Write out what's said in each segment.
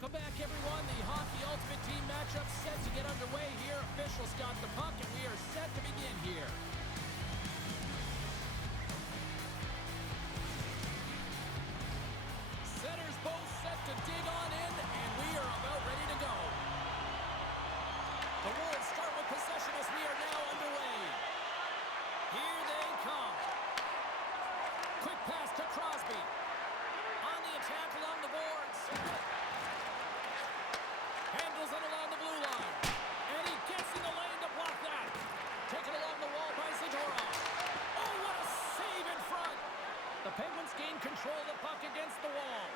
Welcome back, everyone. The Hockey Ultimate Team matchup set to get underway here. Officials got the puck, and we are set to begin here. Centers both set to dig on in, and we are about ready to go. The Wolves start with possession as we are now underway. Here they come. Quick pass to Crosby. On the attack along the boards. Handles it along the blue line. And he gets in the lane to block that. Taken along the wall by Zadorov. Oh, what a save in front. The Penguins gain control of the puck against the wall.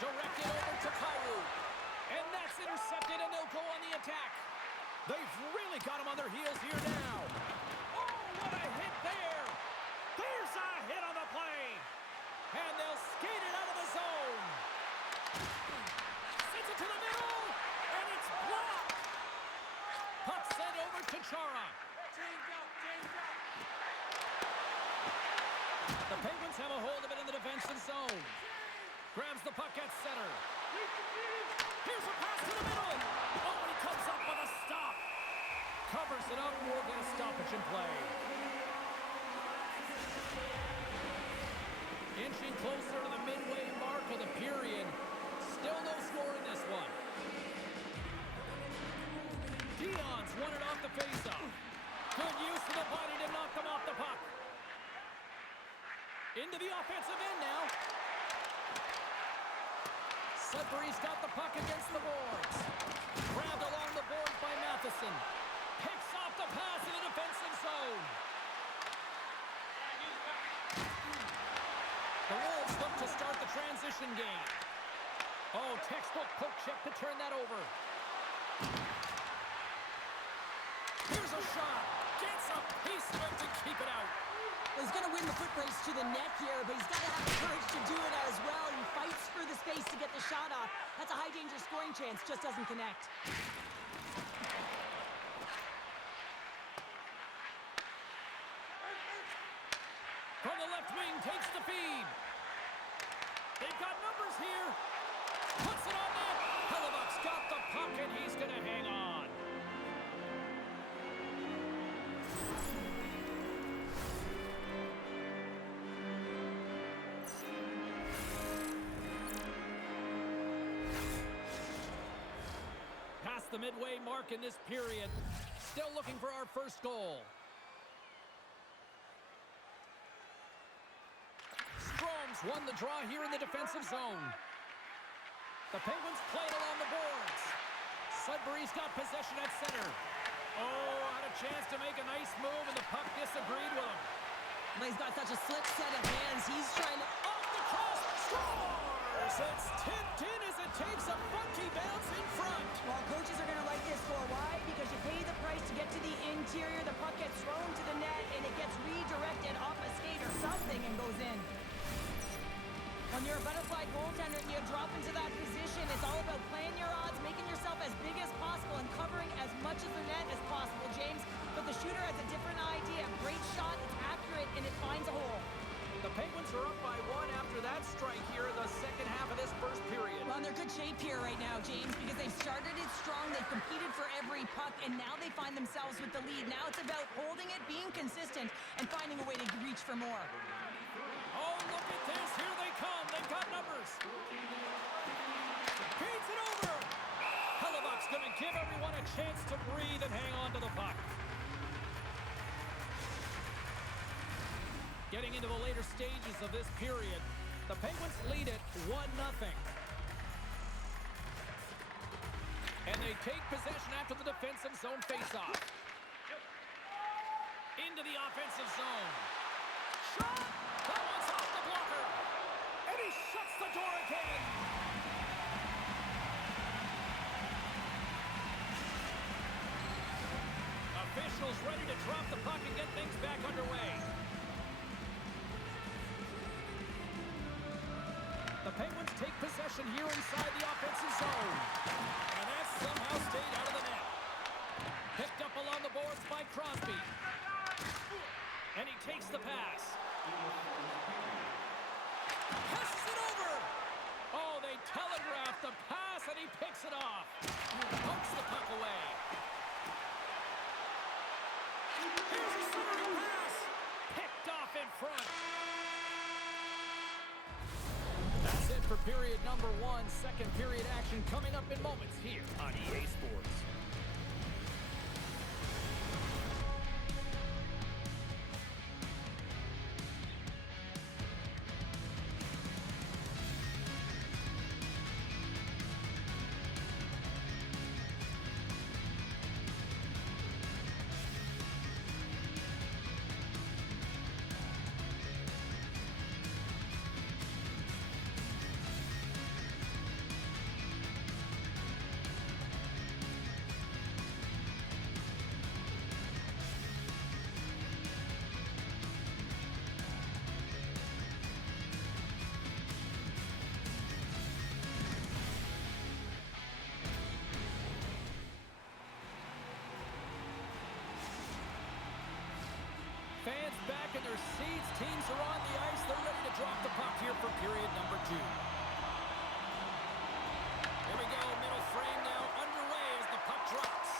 Directed over to Kyrou. And that's intercepted, and they'll go on the attack. They've really got him on their heels here now. Oh, what a hit there. There's a hit on the play. And they'll skate it out of the zone. Sends it to the middle, and it's blocked. Puck sent over to Chara. Change up. The Penguins have a hold of it in the defensive zone. Grabs the puck at center. Here's a pass to the middle. Oh, he comes up with a stop. Covers it up, and we'll get a stoppage in play. Inching closer to the midway mark of the period. Still no score in this one. Dion's won it off the faceoff. Good use of the body to knock them off the puck. Into the offensive end now. Sudbury's got the puck against the boards. Grabbed along the boards by Matheson. Picks off the pass in the defensive zone. The Wolves look to start the transition game. Oh, textbook poke check to turn that over. Here's a shot. Gets a piece of it to keep it out. Well, he's going to win the foot race to the net here, but he's got to have the courage to do it as well. He fights for the space to get the shot off. That's a high-danger scoring chance, just doesn't connect. From the left wing, takes the feed. They've got numbers here. Puts it on net. Hellebuck's got the puck, and he's going to hang on. Past the midway mark in this period. Still looking for our first goal. Strome's won the draw here in the defensive zone. The Penguins play it along the boards. Sudbury's got possession at center. Oh, had a chance to make a nice move, and the puck disagreed with him. But he's got such a slick set of hands. He's trying to... Off the cross, scores! It's tipped in as it takes a funky bounce in front. Well, coaches are going to like this score. Why? Because you pay the price to get to the interior. The puck gets thrown to the net, and it gets redirected off a skate or something and goes in. When you're a butterfly goaltender and you drop into that position, it's all about playing your odds, making yourself as big as possible, and covering as much of the net as possible, James. But the shooter has a different idea. Great shot, it's accurate, and it finds a hole. The Penguins are up by one after that strike here in the second half of this first period. Well, they're good shape here right now, James, because they've started it strong, they've competed for every puck, and now they find themselves with the lead. Now it's about holding it, being consistent, and finding a way to reach for more. Oh, look at this. Here they come. They've got numbers. Feeds it over. Hellebuck's going to give everyone a chance to breathe and hang on to the puck. Getting into the later stages of this period, the Penguins lead it 1-0. And they take possession after the defensive zone faceoff. Into the offensive zone. Shot! That one's off the blocker. And he shuts the door again. Officials ready to drop the puck and get things back underway. The Penguins take possession here inside the offensive zone. And that somehow stayed out of the net. Picked up along the boards by Crosby. And he takes the pass. Passes it over. Oh, they telegraphed the pass. and he picks it off. Pokes the puck away. Here's a centering pass. Picked off in front. That's it for period number 1. Second period action coming up in moments here on EA Sports. Fans back in their seats. Teams are on the ice. They're ready to drop the puck here for period number 2. Here we go. Middle frame now underway as the puck drops.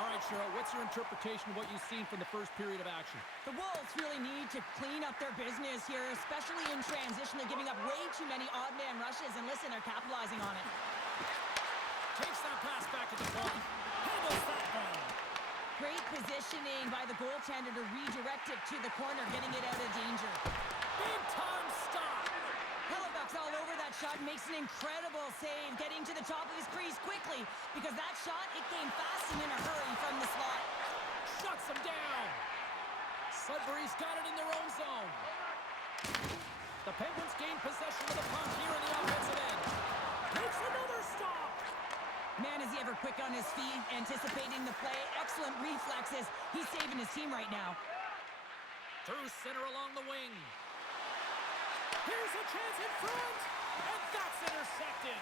All right, Cheryl, what's your interpretation of what you've seen from the first period of action? The Wolves really need to clean up their business here, especially in transition. They're giving up way too many odd man rushes, and listen, they're capitalizing on it. Takes that pass back at the point. Handles that ball. Great positioning by the goaltender to redirect it to the corner, getting it out of danger. Big time stop. Hellebuck's all over that shot, makes an incredible save, getting to the top of his crease quickly, because that shot, it came fast and in a hurry from the slot. Shuts him down. Sudbury's got it in their own zone. The Penguins gain possession of the puck here in the offensive end. Takes another stop. Man, is he ever quick on his feet, anticipating the play. Excellent reflexes. He's saving his team right now. Through center along the wing. Here's a chance in front, and that's intercepted.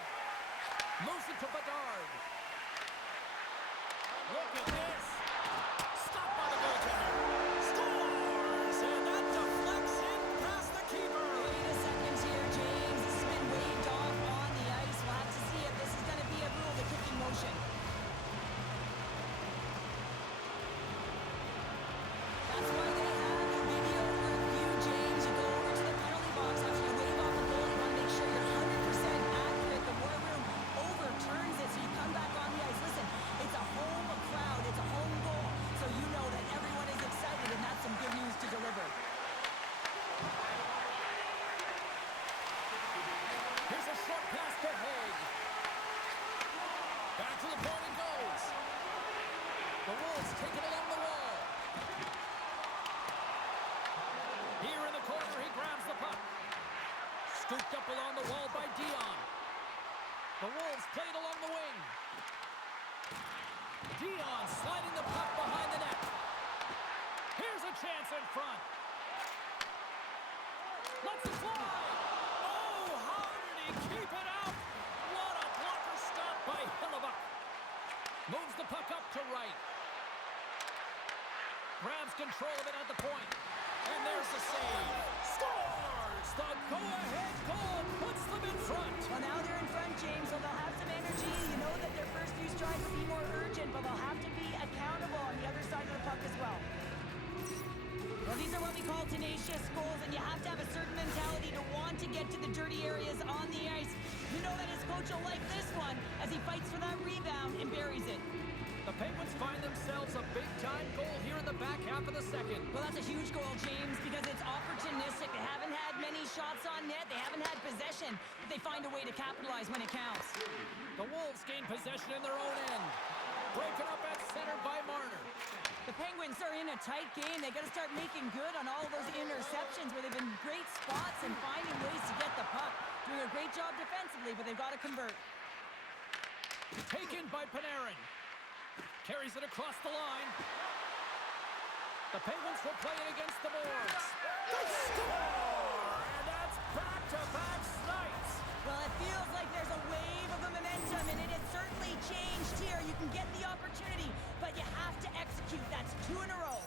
Moves it to Bedard. Look at this. Stopped by the goaltender. Scores, and that deflects in past the keeper. Wait a second here, James. This has been waved off on the ice. We'll have to see if this is going to be a rule, the kicking motion. That's why they have a video review, James. You go over to the penalty box after you wave off the goal. You want to make sure you're 100% accurate. The war room overturns it, so you come back on the ice. Listen, it's a home crowd. It's a home goal, so you know that everyone is excited, and that's some good news to deliver. Here's a short pass to Haig. Back to the point it goes. The Wolves take it along the wall. Here in the corner, he grabs the puck. Scooped up along the wall by Dion. The Wolves play it along the wing. Dion sliding the puck behind the net. Here's a chance in front. Let's it fly. Oh, how did he keep it out? What a blocker stop by Hellebuck. Moves the puck up to right. Grabs control of it at the point. And there's the save. Scores! The go-ahead goal puts them in front. Well, now they're in front, James, so they'll have some energy. You know that their first few strides will be more urgent, but they'll have to be accountable on the other side of the puck as well. Well, these are what we call tenacious goals, and you have to have a certain mentality to want to get to the dirty areas on the ice. You know that his coach will like this one as he fights for that rebound and buries it. The Penguins find themselves a big-time goal here in the back half of the second. Well, that's a huge goal, James, because it's opportunistic. They haven't had many shots on net. They haven't had possession, but they find a way to capitalize when it counts. The Wolves gain possession in their own end. Broken up at center by Marner. The Penguins are in a tight game. They got to start making good on all of those interceptions where they've been great spots and finding ways to get the puck. Doing a great job defensively, but they've got to convert. Taken by Panarin. Carries it across the line. The Penguins will play it against the boards. They score! And that's back-to-back snipes. Well, it feels like there's a wave of momentum, and it has certainly changed here. You can get the opportunity, but you have to execute. That's 2 in a row.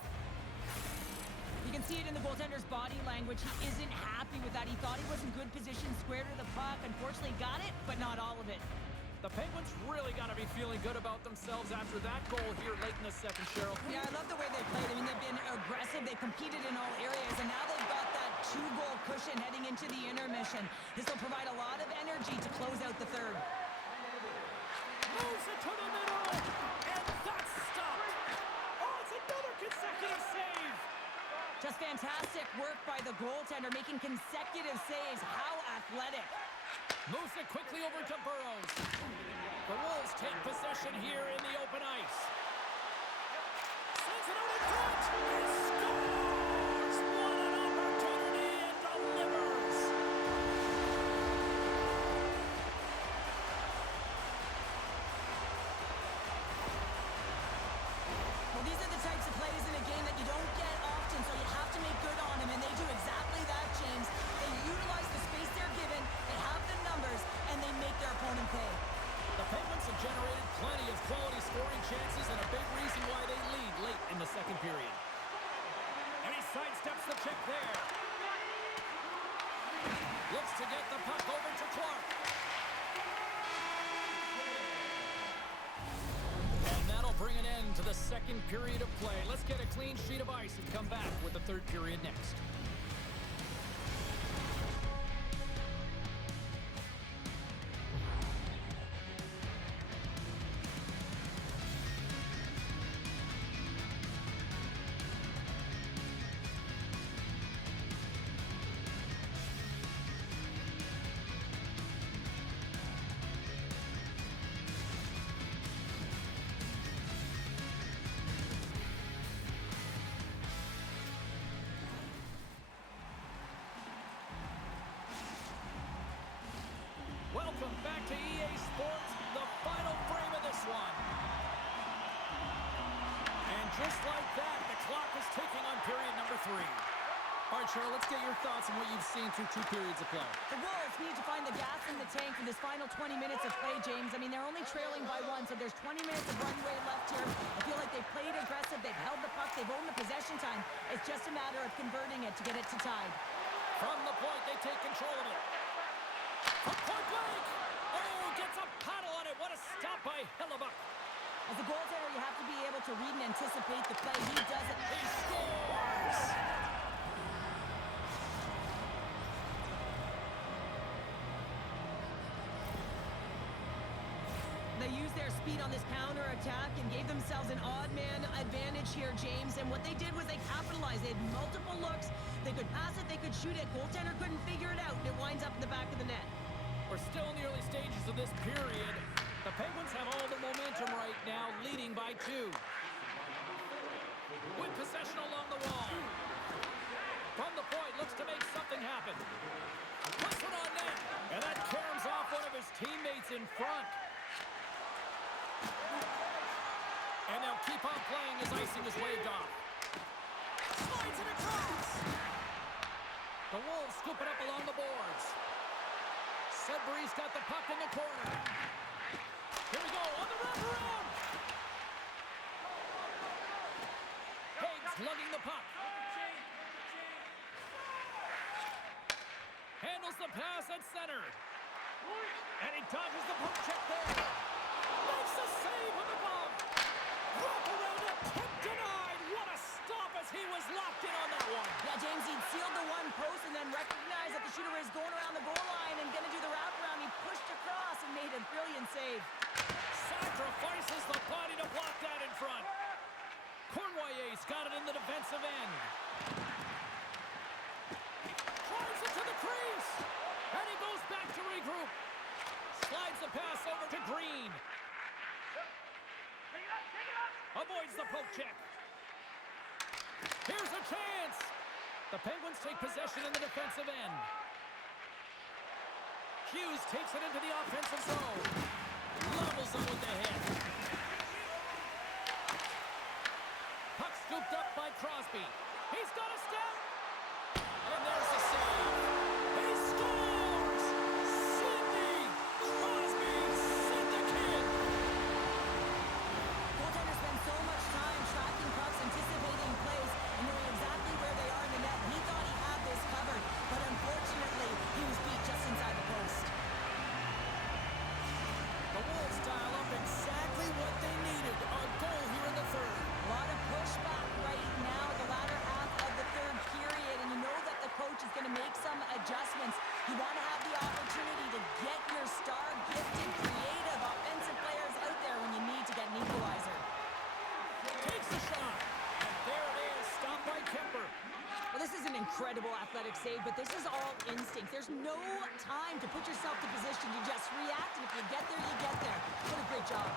You can see it in the goaltender's body language. He isn't happy with that. He thought he was in good position, square to the puck. Unfortunately, got it, but not all of it. The The Penguins really got to be feeling good about themselves after that goal here late in the second, Cheryl. Yeah, I love the way they played. I mean, they've been aggressive. They competed in all areas, and now they've got that 2-goal cushion heading into the intermission. This will provide a lot of energy to close out the third. Moves it to the middle, and that's stopped. Oh, it's another consecutive save. Just fantastic work by the goaltender, making consecutive saves. How athletic. Moves it quickly over to Burrows. The Wolves take possession here in the open ice. Sends it out in front. He scores! What an opportunity and delivers. Well, these are the types of plays in a game that you don't get often, so you have to make good on them, and they do exactly that, James. They utilize the space they're given, they have the numbers, and they make their opponent pay. The Penguins have generated plenty of quality scoring chances and a big reason why they lead late in the second period. And he sidesteps the check there. Looks to get the puck over to Clark. And that'll bring an end to the second period of play. Let's get a clean sheet of ice and come back with the third period next. Welcome back to EA Sports, the final frame of this one. And just like that, the clock is ticking on period number 3. All right, Cheryl, let's get your thoughts on what you've seen through 2 periods of play. The Wolves need to find the gas in the tank for this final 20 minutes of play, James. I mean, they're only trailing by 1, so there's 20 minutes of runway left here. I feel like they've played aggressive, they've held the puck, they've owned the possession time. It's just a matter of converting it to get it to tied. From the point, they take control of it. From point blank! Oh, gets a paddle on it. What a stop by Hellebuck. As a goaltender, you have to be able to read and anticipate the play. He does it. He scores! They used their speed on this counter-attack and gave themselves an odd man advantage here, James. And what they did was they capitalized. They had multiple looks. They could pass it, they could shoot it. Goaltender couldn't figure it out, and it winds up in the back of the net. We're still in the early stages of this period. The Penguins have all the momentum right now, leading by 2. With possession along the wall. From the point, looks to make something happen. Puts it on net, and that caroms off one of his teammates in front. And they'll keep on playing as icing is waved off. Slides it across. The Wolves scoop it up along the boards. Sudbury's got the puck in the corner. Here we go, on the wraparound. Hague's lugging the puck. Handles the pass at center. And he dodges the poke check there. Makes the save with the glove. Wraparound attempt denied. What a stop as he was locked in on that one. Yeah, James, he'd sealed the one post and then recognized that the shooter was going around the goal line and going to do the wraparound. He pushed across and made a brilliant save. Sacrifices the body to block that in front. Cornway's got it in the defensive end. Drives it to the crease. And he goes back to regroup. Slides the pass over to Green. Avoids the poke check. Here's a chance. The Penguins take possession in the defensive end. Hughes takes it into the offensive zone. Levels them with the head. Puck scooped up by Crosby. He's got a step. And there's the save. He scores! Sidney Crosby, Sid the Kid. Goaltenders spend so much time tracking pucks, anticipating plays, and knowing exactly where they are in the net. He thought he had this covered, but unfortunately, he was beat just inside the post. The Wolves save, but this is all instinct. There's no time to put yourself to position. You just react, and if you get there, you get there. What a great job.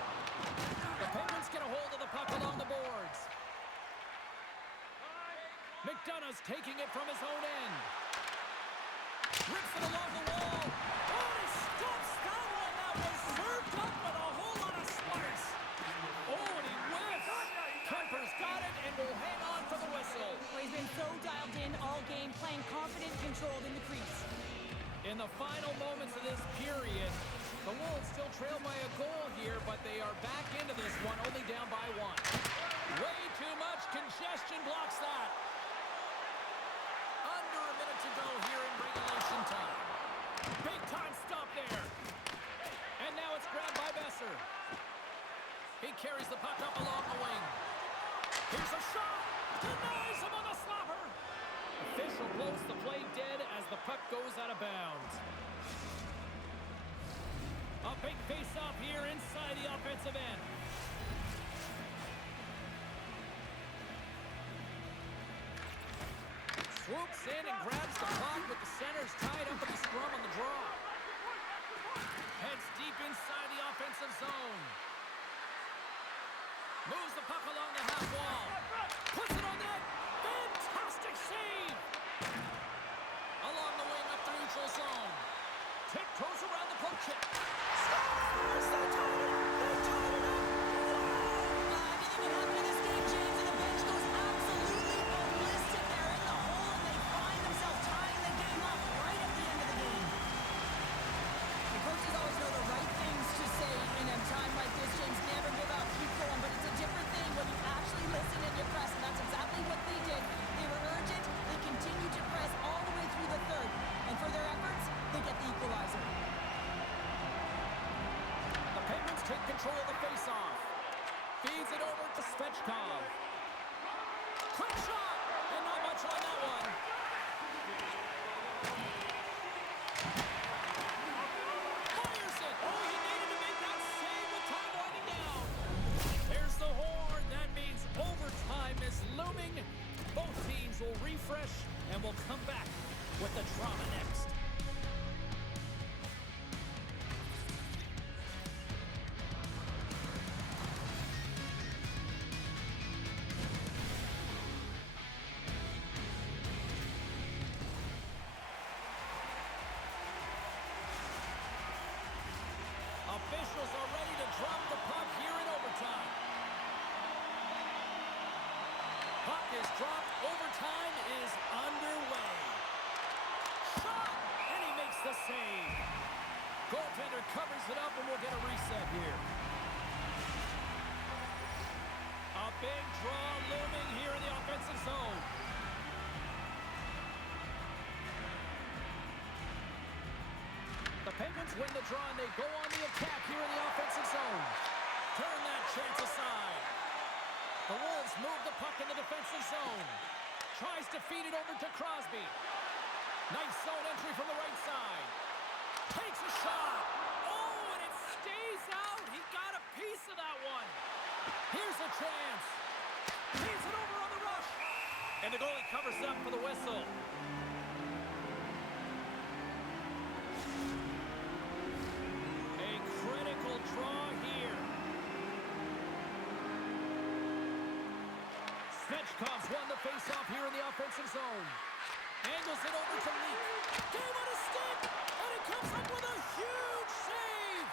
The Penguins get a hold of the puck along the boards. McDonough's taking it from his own end. Rips it along the wall. Oh, he stops that one. That was served up with a whole lot of splash. Oh, and he whiffs. Kemper's got it and will hang on for the whistle. Well, he's been so dialed in all game, playing confident, controlled in the crease. In the final moments of this period, the Wolves still trail by a goal here, but they are back into this one, only down by one. Way too much congestion blocks that. Under a minute to go here in regulation time. Big time stop there. And now it's grabbed by Besser. He carries the puck up along the wing. Here's a shot. Denies him on the slapper. Official blows the play dead as the puck goes out of bounds. A big face-off here inside the offensive end. Swoops in and grabs the puck with the centers tied up in the scrum on the draw. Heads deep inside the offensive zone. Moves the puck along the half wall. Puts it on net. Fantastic save. Along the wing up the neutral zone. Tiptoes around the poke check. Scores! They tied it! They tied it up! Anything can happen in this game, James, and the bench goes absolutely ballistic. They're in the hole, and they find themselves tying the game up right at the end of the game. The coaches always know the right things to say in a time like this, James. Never give up, keep going, but it's a different thing when you actually listen and you press, and that's exactly what they did. They were urgent, they continued to press all the way through the third, and for their efforts, they get the equalizer. The Penguins take control of the faceoff. Feeds it over to Svechkov. Quick shot! And not much on that one. Fires it! Oh, he needed to make that save with time winding down. There's the horn. That means overtime is looming. Both teams will refresh and will come back with the drama next. Officials are ready to drop the puck here in overtime. Puck is dropped. Overtime is underway. Shot! And he makes the save. Goaltender covers it up and we'll get a reset here. A big draw looming here in the offensive zone. The Penguins win the draw and they go on the attack here in the offensive zone. Turn that chance aside. The Wolves move the puck in the defensive zone. Tries to feed it over to Crosby. Nice zone entry from the right side. Takes a shot. Oh, and it stays out. He got a piece of that one. Here's a chance. Feeds it over on the rush. And the goalie covers up for the whistle. A critical draw here. Svechkov's won the faceoff here in the offensive zone. Angles it over to Leak. Game on a stick, and he comes up with a huge save.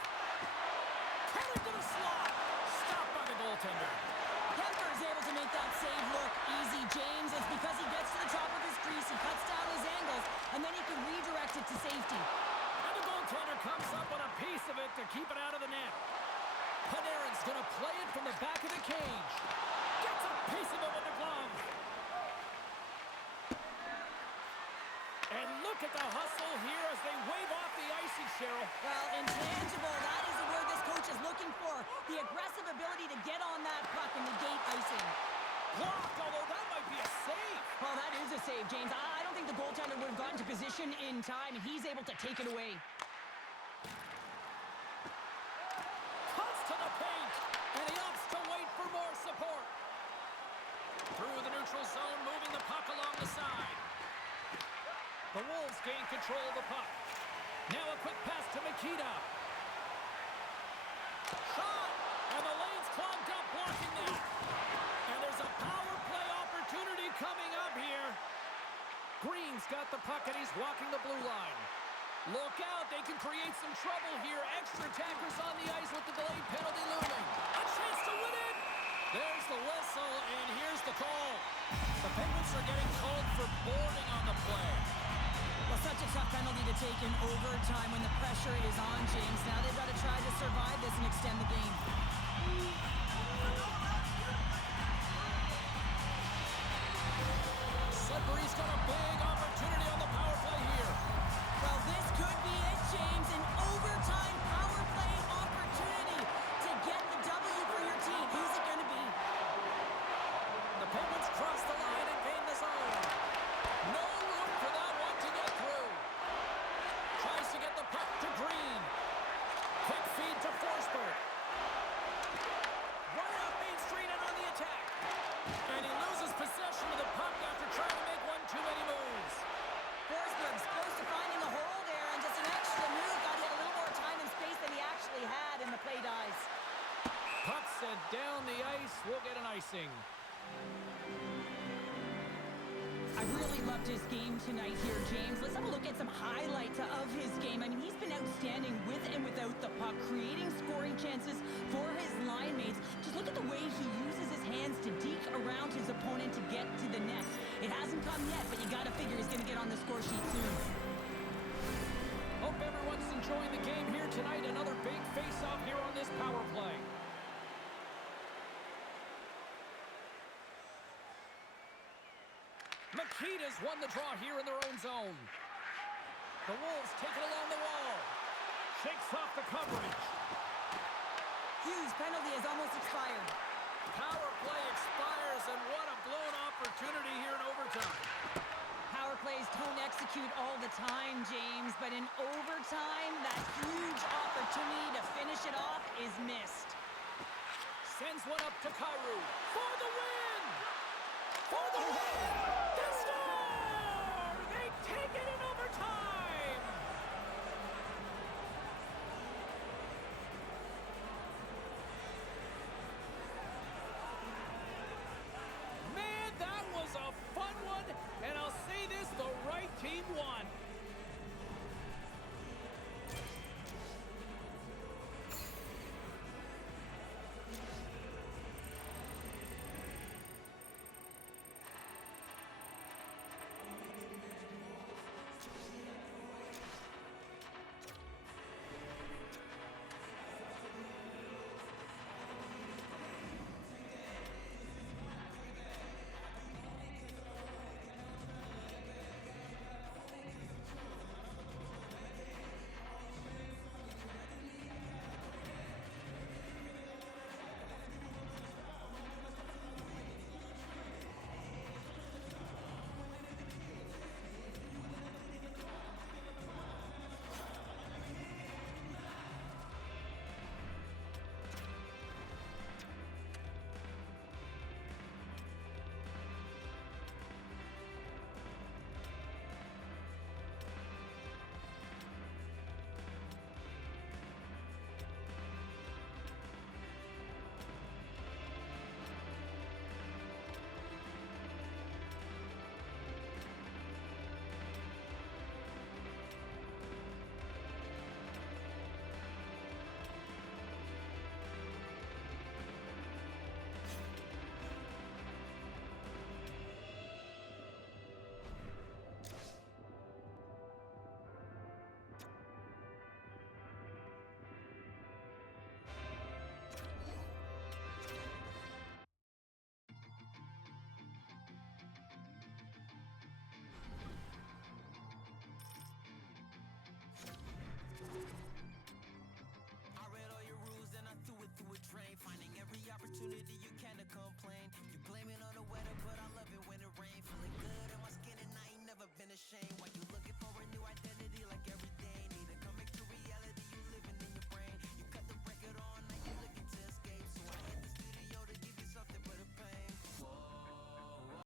Heading to the slot. Stopped by the goaltender. Kemper is able to make that save look easy, James. It's because he gets to the top of his crease, he cuts down his angles, and then he can redirect it to safety. And the goaltender comes up with a piece of it to keep it out of the net. Panarin's going to play it from the back of the cage. Gets a piece of it with the glove. And look at the hustle here as they wave off the icing, Cheryl. Well, intangible, that is the word this coach is looking for. The aggressive ability to get on that puck and negate icing. Blocked, although that might be a save. Well, that is a save, James. I don't think the goaltender would have gotten to position in time, and he's able to take it away. Cuts to the paint, and he opts to wait for more support. Through the neutral zone, moving the puck along the side. control of the puck. Now a quick pass to Mikita. Shot! And the lane's clogged up, blocking that. And there's a power play opportunity coming up here. Green's got the puck, and he's walking the blue line. Look out, they can create some trouble here. Extra attackers on the ice with the delayed penalty looming. A chance to win it! There's the whistle, and here's the call. The Penguins are getting called for boarding on the play. Well, such a tough penalty to take in overtime when the pressure is on, James. Now they've got to try to survive this and extend the game. Sudbury's got a big opportunity on the power play here. Well, this could be it, James. An overtime power play opportunity to get the W for your team. Who's it going to be? The Penguins cross the line and gain the zone. No room for that one to get through. Tries to get the puck to Green. Quick feed to Forsberg. Running up Main Street and on the attack. And he loses possession of the puck after trying to make one too many moves. Forsberg's close to finding a hole there, and just an extra move got him a little more time and space than he actually had, and the play dies. Puck sent down the ice. We'll get an icing. I really loved his game tonight here, James. Let's have a look at some highlights of his game. I mean, he's been outstanding with and without the puck, creating scoring chances for his line mates. Just look at the way he uses his hands to deke around his opponent to get to the net. It hasn't come yet, but you got to figure he's going to get on the score sheet soon. Hope everyone's enjoying the game here tonight. Another big face-off here on this power play. Mikita's won the draw here in their own zone. The Wolves take it along the wall. Shakes off the coverage. Hughes' penalty has almost expired. Power play expires, and what a blown opportunity here in overtime. Power plays don't execute all the time, James, but in overtime, that huge opportunity to finish it off is missed. Sends one up to Kyrou for the win! For the win! They score! They take it in overtime!